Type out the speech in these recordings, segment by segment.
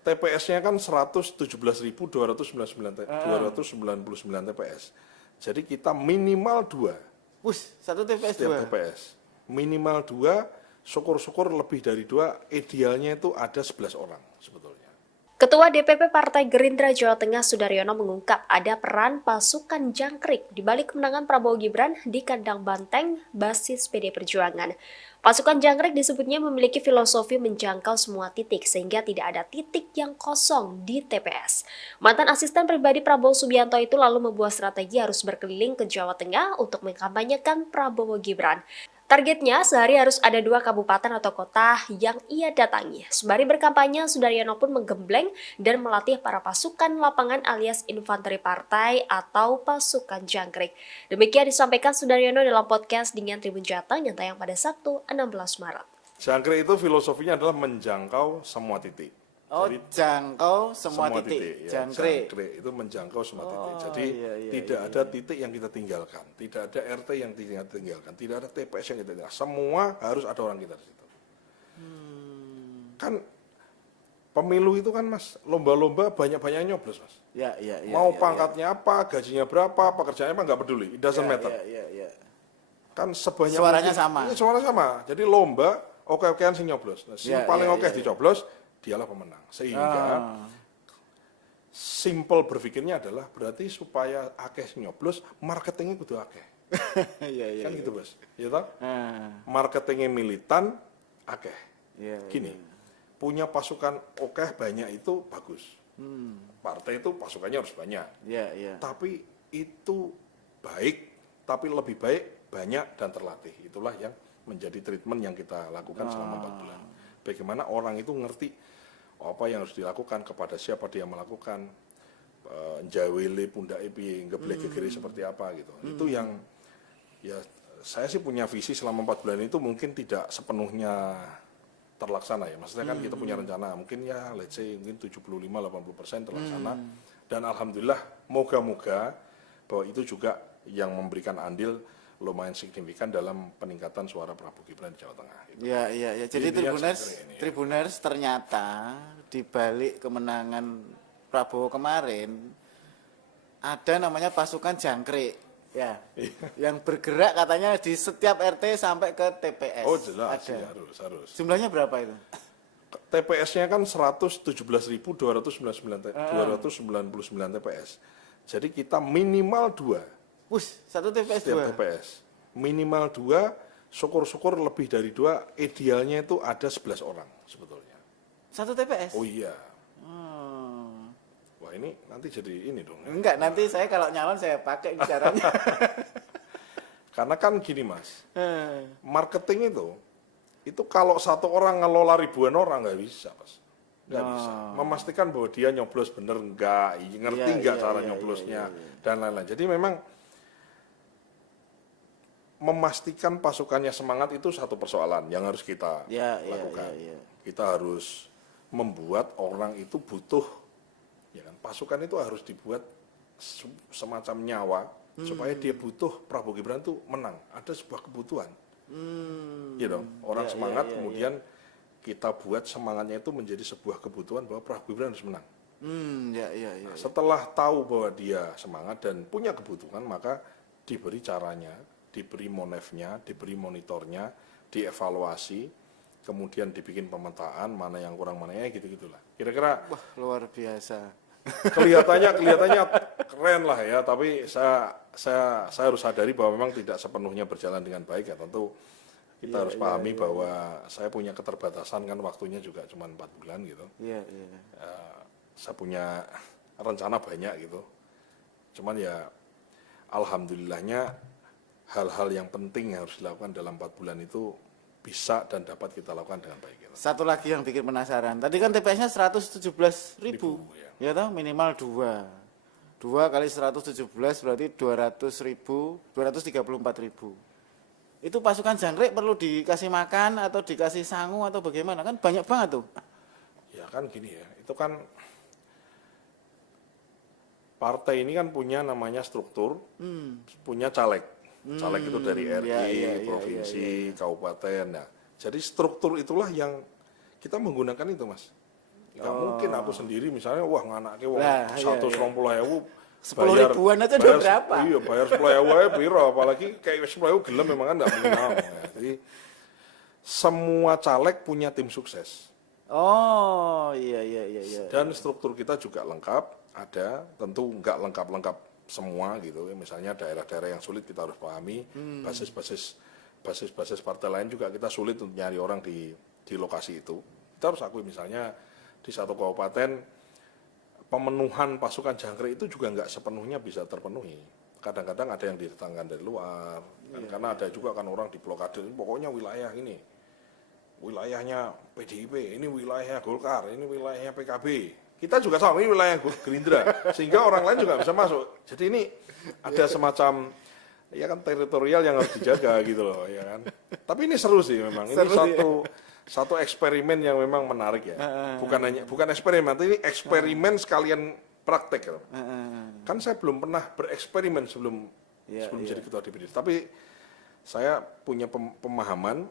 TPS-nya kan 117.299 TPS. Jadi kita minimal 2. Satu TPS Setiap 2. TPS. Minimal 2, syukur-syukur lebih dari 2, idealnya itu ada 11 orang sebetulnya. Ketua DPP Partai Gerindra Jawa Tengah Sudaryono mengungkap ada peran pasukan jangkrik di balik kemenangan Prabowo Gibran di kandang banteng basis PD Perjuangan. Pasukan jangkrik disebutnya memiliki filosofi menjangkau semua titik sehingga tidak ada titik yang kosong di TPS. Mantan asisten pribadi Prabowo Subianto itu lalu membuat strategi harus berkeliling ke Jawa Tengah untuk mengkampanyekan Prabowo Gibran. Targetnya sehari harus ada 2 kabupaten atau kota yang ia datangi. Sembari berkampanye, Sudaryono pun menggembleng dan melatih para pasukan lapangan alias infanteri partai atau pasukan jangkrik. Demikian disampaikan Sudaryono dalam podcast dengan Tribun Jateng yang tayang pada Sabtu 16 Maret. Jangkrik itu filosofinya adalah menjangkau semua titik. Jadi, jangkau semua titik. Ya, Jangkrik itu menjangkau semua titik. Jadi iya, ada titik yang kita tinggalkan, tidak ada RT yang kita tinggalkan, tidak ada TPS yang kita tinggalkan. Semua harus ada orang kita di situ. Kan pemilu itu kan Mas, lomba-lomba banyak-banyak nyoblos Mas. Mau pangkatnya apa, gajinya berapa, pekerjaannya apa nggak peduli, it doesn't matter. Kan sebanyak suaranya sama. Suara sama. Jadi lomba oke-okean sing nyoblos. Nah, paling oke dicoblos dialah pemenang. Sehingga simple berpikirnya adalah berarti supaya akeh nyoblos, marketingnya kudu akeh. Kan gitu Bos. Ya toh? Marketingnya militan akeh. Gini. Punya pasukan banyak itu bagus. Partai itu pasukannya harus banyak. Tapi itu baik, tapi lebih baik banyak dan terlatih. Itulah yang menjadi treatment yang kita lakukan selama 4 bulan. Bagaimana orang itu ngerti apa yang harus dilakukan, kepada siapa dia melakukan, jawele pundake piye, ngeblek gegere seperti apa gitu. Itu yang ya saya sih punya visi selama 4 bulan itu mungkin tidak sepenuhnya terlaksana ya. Maksudnya kan kita punya rencana, mungkin ya let's say mungkin 75-80% terlaksana. Dan alhamdulillah moga-moga bahwa itu juga yang memberikan andil lumayan signifikan dalam peningkatan suara Prabowo Gibran di Jawa Tengah. Iya. Jadi Tribuners ternyata di balik kemenangan Prabowo kemarin ada namanya pasukan jangkrik, yang bergerak katanya di setiap RT sampai ke TPS. Oh jelas, ada. Ya, harus. Jumlahnya berapa itu? TPS-nya kan 117.299 TPS. Jadi kita minimal 2. Satu TPS Setiap 2. TPS. Minimal 2, syukur-syukur lebih dari 2, idealnya itu ada 11 orang sebetulnya. Satu TPS? Oh iya. Wah ini nanti jadi ini dong. Enggak, nanti saya kalau nyalon saya pakai caranya. Karena kan gini Mas, marketing itu kalau satu orang ngelola ribuan orang nggak bisa Mas. Nggak bisa. Memastikan bahwa dia nyoblos bener ngerti nggak cara nyoblosnya dan lain-lain. Jadi memang memastikan pasukannya semangat itu satu persoalan yang harus kita lakukan. Kita harus membuat orang itu butuh, ya kan? Pasukan itu harus dibuat semacam nyawa supaya dia butuh Prabowo Gibran itu menang. Ada sebuah kebutuhan, gitu. Orang semangat kemudian kita buat semangatnya itu menjadi sebuah kebutuhan bahwa Prabowo Gibran harus menang. Nah, setelah tahu bahwa dia semangat dan punya kebutuhan, maka diberi caranya, diberi monefnya, diberi monitornya, dievaluasi, kemudian dibikin pemetaan mana yang kurang mana ya gitu-gitulah. Kira-kira wah luar biasa. Kelihatannya keren lah ya, tapi saya harus sadari bahwa memang tidak sepenuhnya berjalan dengan baik ya. Tentu kita harus pahami bahwa saya punya keterbatasan kan, waktunya juga cuma 4 bulan gitu. Saya punya rencana banyak gitu. Cuman ya alhamdulillahnya hal-hal yang penting yang harus dilakukan dalam 4 bulan itu bisa dan dapat kita lakukan dengan baik. Gitu. Satu lagi yang bikin penasaran, tadi kan TPS-nya 117.000, ya toh minimal 2 kali 117 berarti 234.000. Itu pasukan jangkrik perlu dikasih makan atau dikasih sangu atau bagaimana? Kan banyak banget tuh. Ya kan gini ya, itu kan partai ini kan punya namanya struktur, punya caleg. Caleg itu dari RI, provinsi, kabupaten. Nah, jadi struktur itulah yang kita menggunakan itu Mas. Nggak mungkin aku sendiri misalnya, wah nganake wong Nah, iya, 120.000 10 ribuan aja udah berapa? Iya, bayar 10.000 aja piro, apalagi kayak 10.000 gelem memang kan nggak mungkin mau. Ya. Jadi semua caleg punya tim sukses. Oh, iya. Dan struktur kita juga lengkap, ada, tentu nggak lengkap-lengkap semua gitu. Misalnya daerah-daerah yang sulit kita harus pahami, basis partai lain juga kita sulit untuk nyari orang di lokasi itu. Kita harus akui misalnya di satu kabupaten pemenuhan pasukan jangkrik itu juga nggak sepenuhnya bisa terpenuhi. Kadang-kadang ada yang didatangkan dari luar, karena ada juga kan orang di blokade, pokoknya wilayah ini, wilayahnya PDIP, ini wilayahnya Golkar, ini wilayahnya PKB. Kita juga sama, ini wilayah Gerindra, sehingga orang lain juga bisa masuk. Jadi ini ada semacam, ya kan teritorial yang harus dijaga gitu loh, ya kan. Tapi ini seru sih memang, ini satu eksperimen yang memang menarik ya. Bukan eksperimen, ini eksperimen sekalian praktek. Kan saya belum pernah bereksperimen sebelum jadi ketua DPD. Tapi saya punya pemahaman,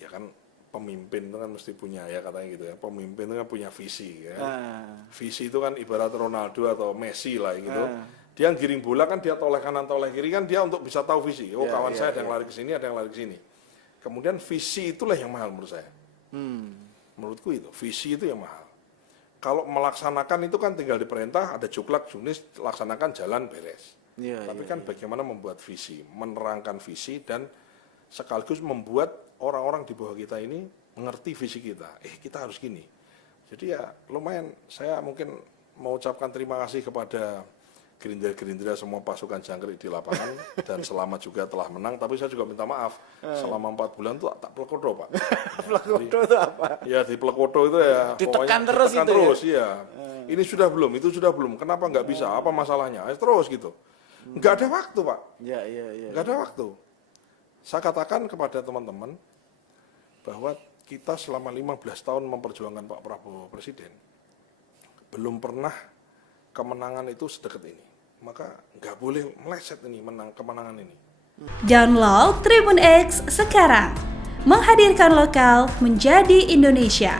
ya kan pemimpin itu kan mesti punya ya katanya gitu ya. Pemimpin itu kan punya visi ya. Visi itu kan ibarat Ronaldo atau Messi lah gitu. Dia giring bola kan dia toleh kanan toleh kiri kan dia untuk bisa tahu visi. Oh kawan saya ada yang lari ke sini, ada yang lari ke sini. Kemudian visi itulah yang mahal menurut saya. Menurutku itu, visi itu yang mahal. Kalau melaksanakan itu kan tinggal diperintah, ada juklak, junis, laksanakan jalan beres. Tapi kan bagaimana membuat visi, menerangkan visi dan sekaligus membuat orang-orang di bawah kita ini mengerti visi kita. Kita harus gini. Jadi ya lumayan, saya mungkin mau ucapkan terima kasih kepada Gerindra semua pasukan jangkrik di lapangan dan selamat juga telah menang, tapi saya juga minta maaf selama 4 bulan tuh tak plekodo Pak. Plekodo itu apa? Ya di plekodo itu ya ditekan terus ditekan itu terus ya. Ini sudah belum, itu sudah belum, kenapa nggak bisa, apa masalahnya, terus gitu. Nggak ada waktu Pak. Nggak ada waktu. Saya katakan kepada teman-teman bahwa kita selama 15 tahun memperjuangkan Pak Prabowo Presiden, belum pernah kemenangan itu sedekat ini. Maka nggak boleh meleset ini kemenangan ini. Download Tribun X sekarang, menghadirkan lokal menjadi Indonesia.